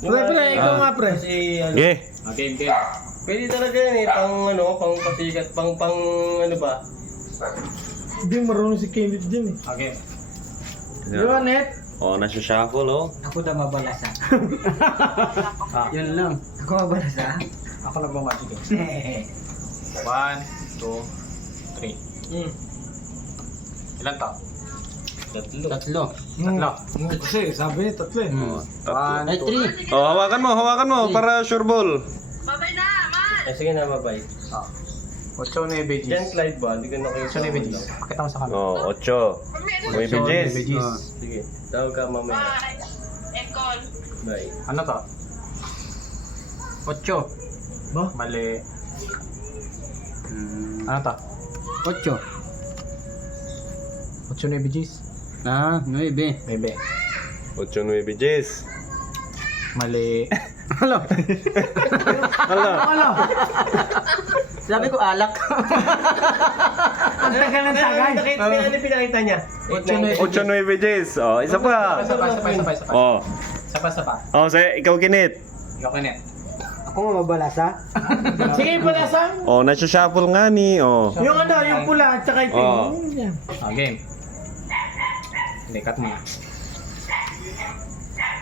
Pre, ikaw nga pre. Kasi ano, Okay. Game, game. pwede talaga yan eh, pang pasikat, pang ano ba? Hindi marunong si Kenneth dyan eh. Okay. Di ba, Net? Oh, nasa-shuffle, oh. Ako na mabalasa. Yun lang. Ako mabalasa. Ako nagmamagic. 1, 2, 3. Ilan to? Tatlo. Tatlo. Tatlo. Kasi sabi niya tatlo eh. Tatlo. Ay, three. Oh, hawakan mo para sure ball. Sige na, mabay. 8 9 Diyan G's. slide ba? Hindi ko na kayo 8 9 G's. Pakita mo sa kanila. Oh, 8. May 8 bidges. 9 G's. Sige, tawag ka mamaya. Bye. Ano to? 8. Ba? Mali. Ano to? Ocho. 8 9 G's. Ah, 9. Maybe. 8 9 bidges. Mali. Hello. Hala. Sabi ko alak. Ang tagal ng tagal. Ano pinakita niya? 8 8 9 bidges. Oh, isa pa. Isa pa. Oh. Isa pa. Oh, ikaw kinit. Ikaw kinet. Ako nga mabalasa. Sige, palasan. Oh, nasa-shuffle nga ni. Oh. Yung ano, yung pula at saka itim. Oh. Yan. Game. Hindi, cut mo na.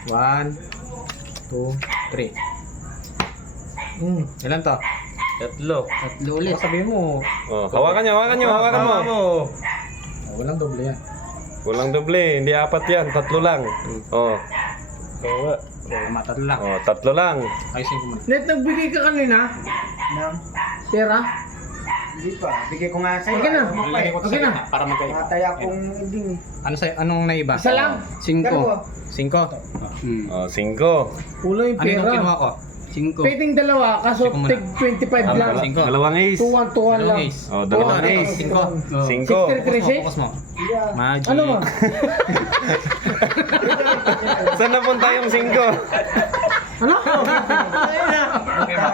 1, 2, 3. Ilan to? Tatlo. Tatlo ulit. Sabihin mo. Oh, hawakan mo. Walang doble yan. Walang doble, hindi 4 yan, 3 lang. Oh. Tama, tatlo lang. Oh, 3 lang. Ayusin ko muna. Net, nagbigay ka kanina? Nang? Pera? Hindi pa. Bigay ko nga sa'yo. Okay na. Lalagay ko to sa Okay na. gitna para magkaiba. Matay akong hindi. Ano sa'yo? Anong naiba? Isa lang. 5. 5. Oh, 5. Kulang yung Ano yung pera. kinuha ko? 5. Pwedeng dalawa, kaso Sige muna. tig 25 lang. 5. Dalawang ace. 2-1 lang. Ace. Oh, dalawang Two, ace. 5. 5. 6-3-3-6? Focus mo. Magic. Ano ma? Saan napunta yung 5? Ano? Okay ba?